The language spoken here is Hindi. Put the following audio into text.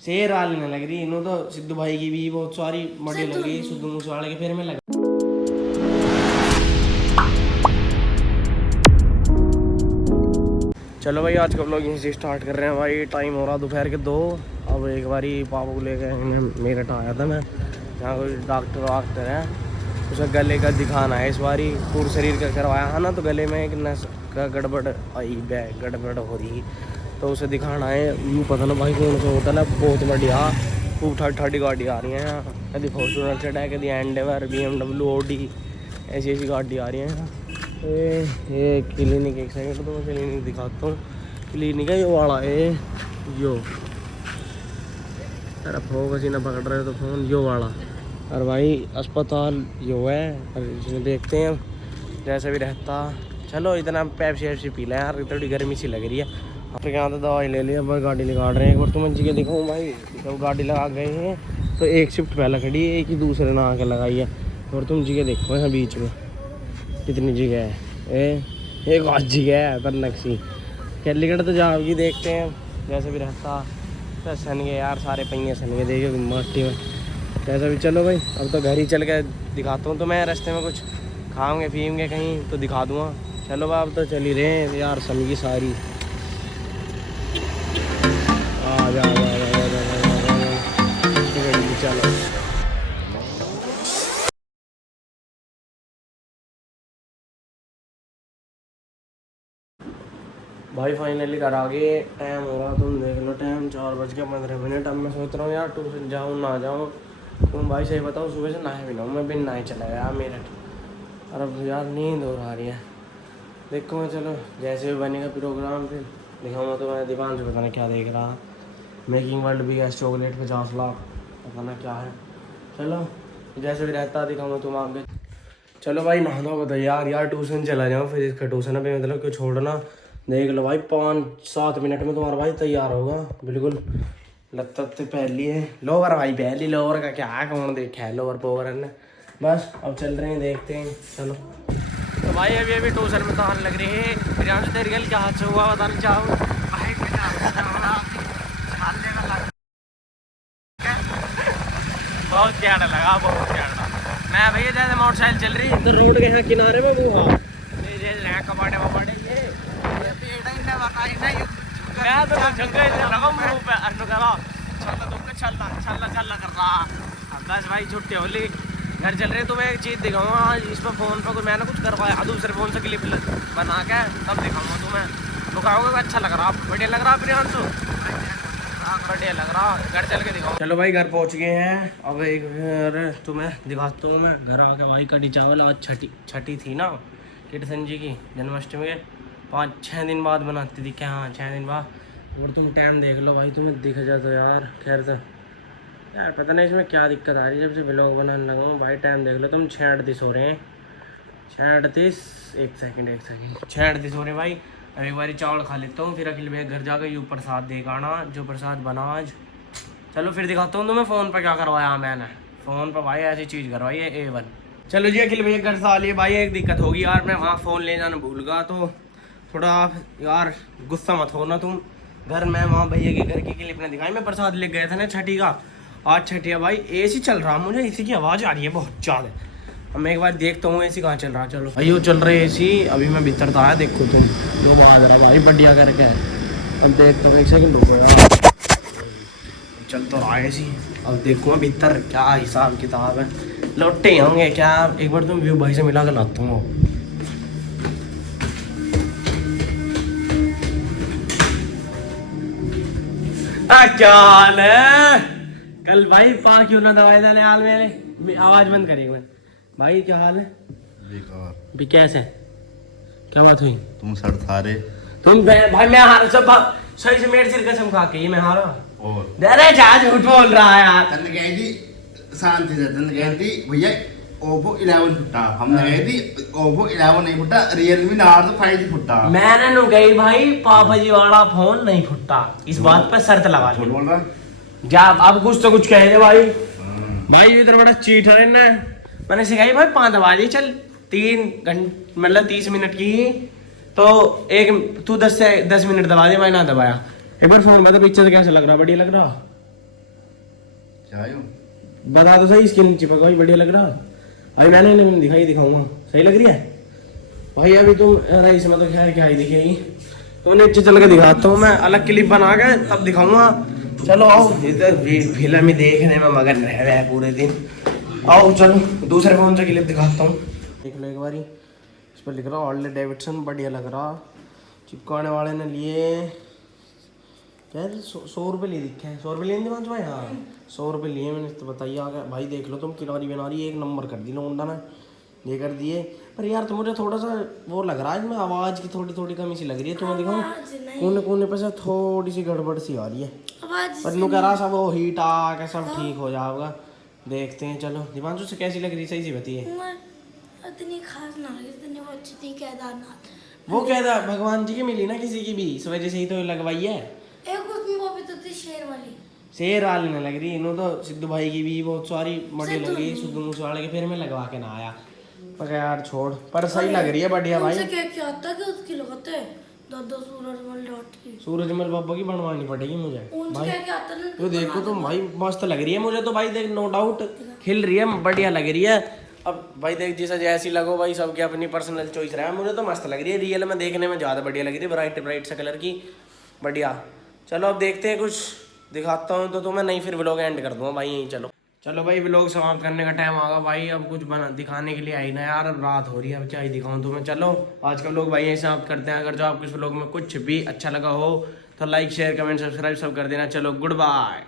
शेर वाली नहीं लग रही इन्हों तो सिद्धू भाई की भी बहुत सारी मडी लगी सिद्धू मूसेवाले के फिर में लगा। चलो भाई आज का व्लॉग यहीं से स्टार्ट कर रहे हैं भाई। टाइम हो रहा दोपहर के 2। अब एक बारी पापा को लेकर मेरठ आया था मैं, यहाँ कोई डॉक्टर वाक्टर है, उसे गले का दिखाना है इस बारी। पूरे शरीर का करवाया है ना, तो गले में एक नस का गड़बड़ आई गड़बड़ हो रही, तो उसे दिखाना है। यूँ पता ना भाई कौन सा होटल है, बहुत बढ़िया खूब ठाडी गाड़ी आ रही है यहाँ। कभी फॉर्चूनर चढ़ा है, कभी एंडेवर, BMW, ऑडी, ऐसी ऐसी गाड़ी आ रही है यहाँ। ये क्लिनिक, एक सेकंड तो मैं क्लिनिक दिखाता हूँ। क्लिनिक है ये वाला है यो। अरे फोन पसीना पकड़ रहे तो फोन यो वाला। और भाई अस्पताल यो है, और इसमें देखते हैं जैसे भी रहता। चलो इतना पेप्सी वेप्सी पी लें यार, थोड़ी गर्मी सी लग रही है। आपके यहाँ तो दवाई ले लिया, अब गाड़ी निकाल रहे हैं। एक बार तुम जी के दिखाऊँ भाई, जब गाड़ी लगा गए हैं तो एक शिफ्ट पहले खड़ी है, एक ही दूसरे ना आके लगाई है। और तुम जी के देखो यहाँ बीच में कितनी जगह है, एक और जगह है पर नक्सी कैलीगढ़ तो जाओगी। देखते हैं जैसे भी रहता। तो सन गए यार, सारे पहिए सन गए, देखिए मट्टी में कैसा भी। चलो भाई अब तो घर ही चल के दिखाता हूँ। तो मैं रास्ते में कुछ खाऊंगे पीएंगे कहीं तो दिखा दूँगा। चलो भाई अब तो चल ही रहे हैं यार, समझी सारी। आ जा चलो भाई फाइनली घर आ गए। टाइम हो रहा तुम देख लो, टाइम 4:15। अब मैं सोच रहा हूँ यार ट्यूशन जाऊँ ना जाऊँ। तुम भाई सही बताओ, सुबह से नहाए भी ना हूँ मैं, बिन नहाए चला गया मेरठ। और अब यार नींद हो रही है। देखो मैं, चलो जैसे भी बनेगा प्रोग्राम फिर दिखाऊँगा। तो मैं दीवान से पता नहीं क्या देख रहा, making world biggest chocolate 50 lakh, पता ना क्या है। चलो जैसे भी रहता दिखाऊँगा तुम आगे। चलो भाई नहा दो बताइए यार ट्यूशन चला जाऊँ फिर इसका ट्यूशन अभी मतलब क्यों छोड़ना। देख लो भाई 5-7 मिनट में तुम्हारा भाई तैयार होगा बिल्कुल। लगता तो पहली है लोअर भाई, पहली लोअर का क्या है, कौन देखा है लोअर पोवर है। बस अब चल रहे हैं, देखते हैं। चलो तो भाई अभी ट्यूशन में तो आने लग रही है। फिर यहाँ से तेरी गल क्या हाथ से हुआ बताना चाहो भाई। बहुत प्यारा लगा, बहुत प्यारा। मैं भैया जैसे मोटरसाइकिल चल रही तो रोड के यहाँ किनारे में वो कबाड़े वबाड़े ये मैं तो जगह लगा मुंह पे अन्नू करा चलना कर रहा। बस भाई छुट्टी होली घर चल रहे। तो मैं एक चीज़ दिखाऊंगा आज इस पर फ़ोन पर, मैंने कुछ करवाया दूसरे फ़ोन से क्लिप बना के तब दिखाऊंगा तुम्हें। तो कहोगे अच्छा लग रहा, बढ़िया लग रहा प्रियांशु, बढ़िया लग रहा। घर चल के दिखाओ। चलो भाई घर पहुंच गए हैं। अब एक बार तुम्हें दिखाता हूँ मैं घर आके। भाई कड़ी चावल आज छठी थी ना कृष्ण जी की जन्माष्टमी के, 5-6 दिन बाद बनाती थी क्या, हाँ 6 दिन बाद। और तुम टाइम देख लो भाई, तुम्हें दिख जाए तो यार। खैर तो यार पता नहीं इसमें क्या दिक्कत आ रही है, जब से ब्लॉग बनाने लगा हूँ भाई। टाइम देख लो तुम, 6:38 हो रहे हैं, 6:38। एक सेकंड 6:38 हो रहे हैं भाई। अब एक बार चावल खा लेता हूँ, फिर अखिल भैया घर जाकर यूँ प्रसाद देगा आना, जो प्रसाद बना आज। चलो फिर दिखाता हूँ तुम्हें फ़ोन पर क्या करवाया मैंने। फ़ोन पर भाई ऐसी चीज़ करवाई है A1। चलो जी अखिल भैया घर से आ लिए भाई। एक दिक्कत होगी यार, मैं वहाँ फ़ोन ले जाना भूल गया, तो थोड़ा आप यार गुस्सा मत हो ना तुम। घर में वहाँ भैया के घर की क्लिप ने दिखाई, मैं प्रसाद ले गया था ना छठी का। आज छठी है भाई, AC चल रहा, मुझे AC की आवाज़ आ रही है बहुत ज़्यादा। अब मैं एक बार देखता हूँ AC कहाँ चल रहा। चलो भाई चल रहा है AC। अभी मैं भीतर तो आया, देखो तुम जो बात रहा भाई बढ़िया करके। अब देखता हूँ, एक सेकंड रुको, चल तो रहा है AC। अब देखो मैं भीतर क्या हिसाब किताब है, लौटे होंगे क्या। एक बार तुम व्यू भाई से मिला कर लाता हूँ। क्या हाल है? कल भाई क्यों ना दवाई देने हाल मेरे, आवाज बंद करिए मैं। भाई क्या हाल है? बेकार भी कैसे, क्या बात हुई? तुम सर थारे तुम भाई मैं हार सब सही से मेरे सिर कसम खा के ये मैं हारा। और अरे क्या झूठ बोल रहा है यार। तन कही थी शांति से, तन कही थी भैया Oppo 11 फुटा, हमने कही थी Oppo 11 नहीं फुटा, Realme Nord 5G फुटा। मैंने नु गई भाई पापा जी वाला फोन नहीं फुटा, इस बात पे शर्त लगा झूठ बोल रहा जा। अब कुछ तो कुछ कह दे भाई। भाई इधर बड़ा चीटर है ना, मैंने सिखाई भाई 5 दबा दी, चल 3 घंटे मतलब 30 मिनट की तो एक तू 10 मिनट दबा दे, मैं ना दबाया। एक बार फोन बता पीछे से कैसे लग रहा, बढ़िया लग रहा। चाहो बता दो सही, इसके नीचे पका बढ़िया लग रहा। अभी मैंने इन्हें दिखाई दिखाऊंगा, सही लग रही है भाई। अभी तुम अरे इसमें तो खैर क्या ही दिखेगी, तो नीचे चल के दिखाता हूँ मैं, अलग क्लिप बना के तब दिखाऊंगा। चलो आओ, इधर फिल्म ही देखने में मगन रह रहे हैं पूरे दिन। आओ चलो दूसरे फोन से क्लिप दिखाता हूँ, देख लो एक बारी। इस पर लिख रहा हार्ले डेविडसन, बढ़िया लग रहा। चिपकाने वाले ने लिए क्या 100 रुपये लिए दिखे हैं, 100 रुपये लिए दिमाग भाई। हाँ 100 रुपये लिए मैंने, तो बताइए आ गया भाई। देख लो तुम, किनारी बिनारी एक नंबर कर दी लोंडा ने, ये कर दिए। पर यार तो मुझे थोड़ा सा वो लग रहा है इसमें, आवाज़ की थोड़ी थोड़ी कमी सी लग रही है। तुम्हें दिखाऊँ कोने कोने पे से थोड़ी सी गड़बड़ सी आ रही है, पर नु कह रहा सब वो हीट आके सब ठीक हो जाएगा। देखते हैं चलो। दीपांशु से कैसी लग रही, सही सी बताइए। इतनी खास ना लगी, इतनी वो अच्छी थी केदारनाथ। वो कहता भगवान जी की मिली ना किसी की भी, इस वजह से ही तो लगवाई है। एक उसमें वो भी तो थी शेर वाली, शेर वाली नहीं लग रही इन्हों, तो सिद्धू भाई की भी बहुत सारी बढ़िया लगी। सिद्धू मूसेवाले के फिर मैं लगवा के ना आया, पर यार छोड़, पर सही लग रही है बढ़िया भाई। क्या आता कि उसकी लगाते 10 सूरजमल डॉट की, सूरजमल बाबा की बनवानी पड़ेगी मुझे भाई। क्या आता ना तो देखो तुम भाई, मस्त लग रही है मुझे तो भाई, देख नो डाउट खिल रही है, बढ़िया लग रही है। अब भाई देख जैसा जैसी लगो भाई, सबकी अपनी पर्सनल चॉइस रहा है। मुझे तो मस्त लग रही है, रियल में देखने में ज़्यादा बढ़िया लग रही है, ब्राइट ब्राइट सा कलर की, बढ़िया। चलो अब देखते हैं, कुछ दिखाता हूँ तो मैं नहीं, फिर व्लॉग एंड कर दूँगा भाई यहीं। चलो भाई व्लॉग समाप्त करने का टाइम आ गया भाई। अब कुछ बना दिखाने के लिए आई ना यार, अब रात हो रही है, अब क्या ही दिखाऊँ तुम्हें। चलो आज का व्लॉग भाई यहीं समाप्त करते हैं। अगर जो आपको इस व्लॉग में कुछ भी अच्छा लगा हो तो लाइक शेयर कमेंट सब्सक्राइब सब कर देना। चलो गुड बाय।